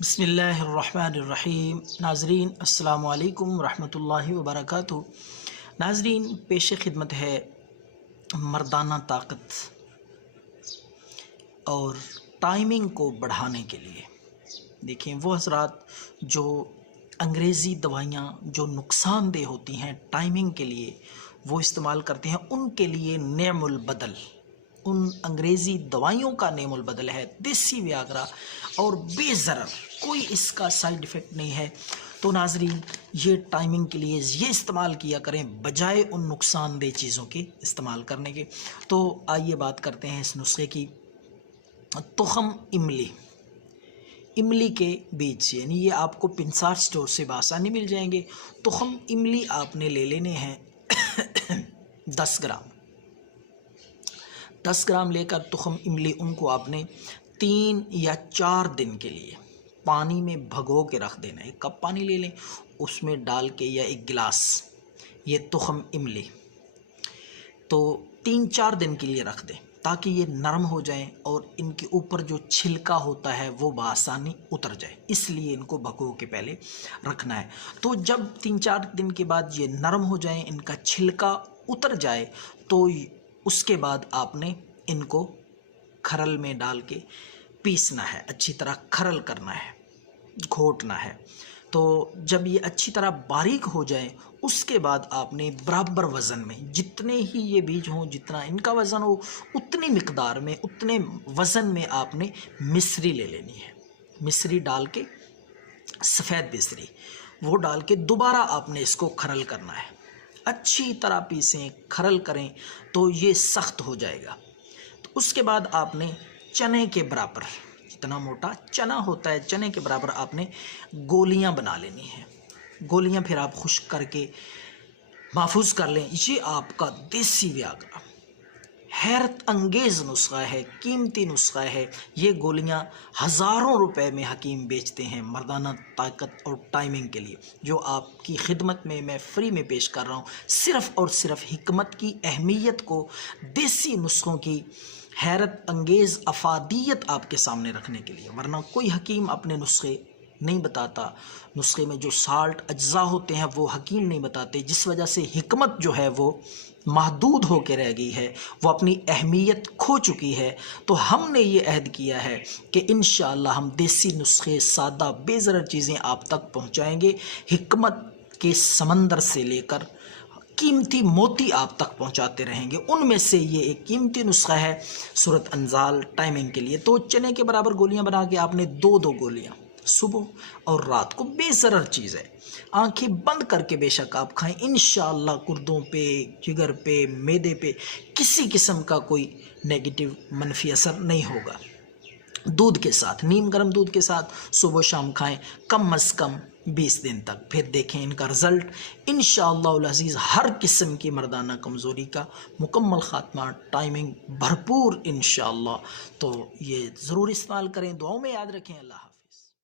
بسم اللہ الرحمن الرحیم۔ ناظرین السلام علیکم ورحمۃ اللہ وبرکاتہ۔ ناظرین، پیش خدمت ہے مردانہ طاقت اور ٹائمنگ کو بڑھانے کے لیے۔ دیکھیں، وہ حضرات جو انگریزی دوائیاں جو نقصان دہ ہوتی ہیں ٹائمنگ کے لیے وہ استعمال کرتے ہیں، ان کے لیے نعم البدل، ان انگریزی دوائیوں کا نعم البدل ہے دیسی ویاگرا، اور بے ضرر، کوئی اس کا سائیڈ ایفیکٹ نہیں ہے۔ تو ناظرین، یہ ٹائمنگ کے لیے یہ استعمال کیا کریں بجائے ان نقصان دہ چیزوں کے استعمال کرنے کے۔ تو آئیے بات کرتے ہیں اس نسخے کی۔ تخم املی کے بیج، یعنی یہ آپ کو پنسار سٹور سے بآسانی مل جائیں گے۔ تخم املی آپ نے لے لینے ہیں 10 گرام۔ 10 گرام لے کر تخم املی، ان کو آپ نے 3 یا 4 دن کے لیے پانی میں بھگو کے رکھ دینا ہے۔ 1 کپ پانی لے لیں، اس میں ڈال کے، یا 1 گلاس یہ تخم املی، تو 3-4 دن کے لیے رکھ دیں تاکہ یہ نرم ہو جائیں اور ان کے اوپر جو چھلکا ہوتا ہے وہ بآسانی اتر جائے، اس لیے ان کو بھگو کے پہلے رکھنا ہے۔ تو جب 3-4 دن کے بعد یہ نرم ہو جائیں، ان کا چھلکا اتر جائے، تو اس کے بعد آپ نے ان کو کھرل میں ڈال کے پیسنا ہے، اچھی طرح کھرل کرنا ہے، گھوٹنا ہے۔ تو جب یہ اچھی طرح باریک ہو جائیں، اس کے بعد آپ نے برابر وزن میں، جتنے ہی یہ بیج ہوں، جتنا ان کا وزن ہو، اتنی مقدار میں، اتنے وزن میں آپ نے مصری لے لینی ہے۔ مصری ڈال کے، سفید مصری، وہ ڈال کے دوبارہ آپ نے اس کو کھرل کرنا ہے، اچھی طرح پیسیں، کھرل کریں تو یہ سخت ہو جائے گا۔ تو اس کے بعد آپ نے چنے کے برابر، جتنا موٹا چنا ہوتا ہے چنے کے برابر آپ نے گولیاں بنا لینی ہیں۔ گولیاں پھر آپ خشک کر کے محفوظ کر لیں۔ یہ آپ کا دیسی ویاگرا حیرت انگیز نسخہ ہے، قیمتی نسخہ ہے۔ یہ گولیاں ہزاروں روپے میں حکیم بیچتے ہیں مردانہ طاقت اور ٹائمنگ کے لیے، جو آپ کی خدمت میں فری میں پیش کر رہا ہوں، صرف اور صرف حکمت کی اہمیت کو، دیسی نسخوں کی حیرت انگیز افادیت آپ کے سامنے رکھنے کے لیے۔ ورنہ کوئی حکیم اپنے نسخے نہیں بتاتا، نسخے میں جو سالٹ اجزاء ہوتے ہیں وہ حکیم نہیں بتاتے، جس وجہ سے حکمت جو ہے وہ محدود ہو کے رہ گئی ہے، وہ اپنی اہمیت کھو چکی ہے۔ تو ہم نے یہ عہد کیا ہے کہ انشاءاللہ ہم دیسی نسخے، سادہ بے ضرر چیزیں آپ تک پہنچائیں گے، حکمت کے سمندر سے لے کر قیمتی موتی آپ تک پہنچاتے رہیں گے۔ ان میں سے یہ ایک قیمتی نسخہ ہے سورۃ انزال ٹائمنگ کے لیے۔ تو چنے کے برابر گولیاں بنا کے آپ نے 2 گولیاں صبح اور رات کو، بے ضرر چیز ہے، آنکھیں بند کر کے بے شک آپ کھائیں، انشاءاللہ گردوں پہ، جگر پہ، معدے پہ کسی قسم کا کوئی نیگیٹو منفی اثر نہیں ہوگا۔ دودھ کے ساتھ، نیم گرم دودھ کے ساتھ صبح و شام کھائیں، کم از کم 20 دن تک، پھر دیکھیں ان کا رزلٹ۔ انشاءاللہ العزیز ہر قسم کی مردانہ کمزوری کا مکمل خاتمہ، ٹائمنگ بھرپور انشاءاللہ۔ تو یہ ضرور استعمال کریں، دعاؤں میں یاد رکھیں۔ اللہ